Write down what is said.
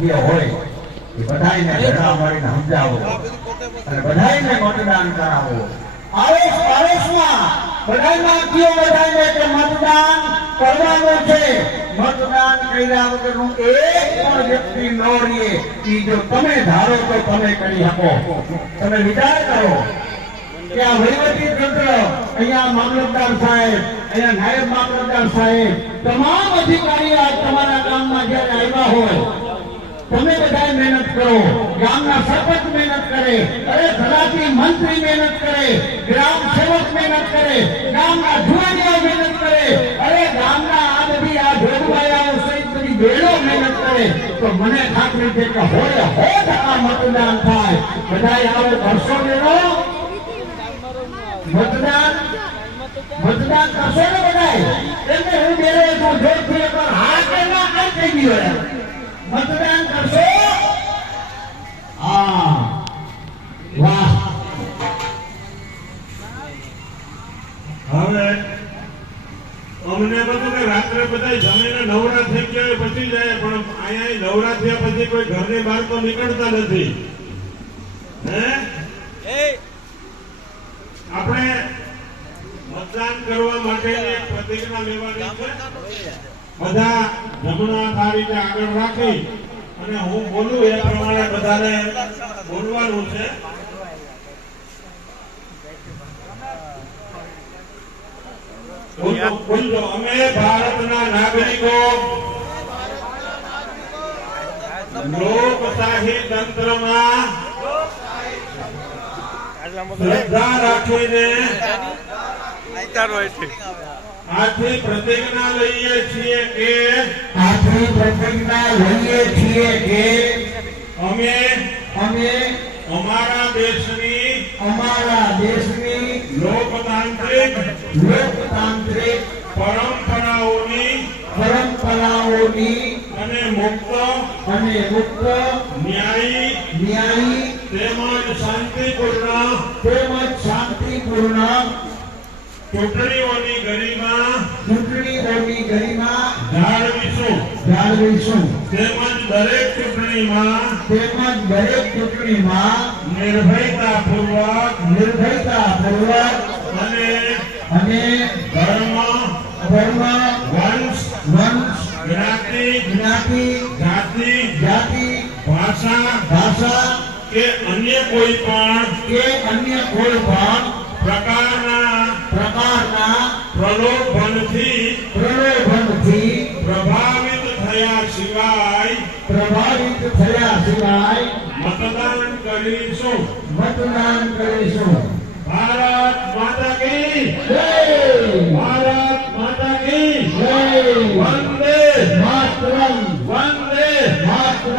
મુખ્ય હોય, એ બધાયને ભેગા મળીને સમજાવો અને બધાને મતદાન કરાવો. આવેશ, આવેશમાં કયો બધાયને કે મતદાન કરવાનું છે. મતદાન કર્યા વગરનું એક પણ વ્યક્તિ ન રહીએ. એ જો તમે ધારો તો તમે કરી શકો. તમે વિચાર કરો કે આ વહીવટી તંત્ર, અહીંયા મામલતદાર સાહેબ, અહીંયા નાયબ મામલતદાર સાહેબ, તમામ અધિકારી આ તમારા ગામમાં જ્યારે આવ્યા હોય તમે બધાએ મહેનત કરો. ગામના સરપંચ મહેનત કરે. અરે ધરાતી મંત્રી મહેનત કરે. ગ્રામ સેવક મહેનત કરે. ગામના જુવાનીઓ મહેનત કરે. અરે ગામના આ બધી આ જોગવાઈઓ સહિત બધી બેડો મહેનત કરે. તો મને ખાતરી છે કે હોય હો ટકા મતદાન થાય. બધાએ આવો કરશો બેડો મતદાન? મતદાન કરશો ને બધાય? એટલે હું બેરે છું એકવાર હા કે ના કઈ ગયો મતદાન હવે અમને બધું કે રાત્રે બધા જમીને નવરા થઈ ગયા પછી જાય પણ અહીંયા નવરા થયા પછી કોઈ ઘરની બહાર તો નીકળતા નથી. હે? આપણે મતદાન કરવા માટેની એક પ્રતિજ્ઞા લેવાની છે. બધા જમણા આ રીતે આગળ રાખી અને હું બોલું એ પ્રમાણે બધાને બોલવાનું છે. અમે ભારતના નાગરિકો. લોકશાહી તંત્રમાં શ્રદ્ધા રાખીને આથી પ્રતિજ્ઞા લઈએ છીએ કે આથી પ્રતિજ્ઞા લઈએ છીએ કે અમે અમે અમારા દેશની અમારા દેશની લોકતાંત્રિક લોકતાંત્રિક પરંપરાઓની પરંપરાઓની અને મુક્ત અને મુક્ત ન્યાયી ન્યાયી તેમજ શાંતિપૂર્ણ તેમજ શાંતિપૂર્ણ ચૂંટણીઓની ગરિમા ચૂંટણીઓની ગરિમા જાળવીશું. જાળવીશું. તેમજ દરેક ચૂંટણીમાં તેમજ દરેક ચૂંટણીમાં નિર્ભયતા પૂર્વક નિર્ભયતા પૂર્વક અને અને ધર્મ ધર્મ વંશ વંશ જ્ઞાતિ જ્ઞાતિ જાતિ જાતિ ભાષા ભાષા કે અન્ય કોઈ પણ કે અન્ય કોઈ પણ પ્રકારના પ્રકારના પ્રલોભનથી પ્રલોભનથી પ્રભાવિત થયા સિવાય પ્રભાવિત થયા સિવાય મતદાન કરીશું. મતદાન કરીશું. भारत माता की भारत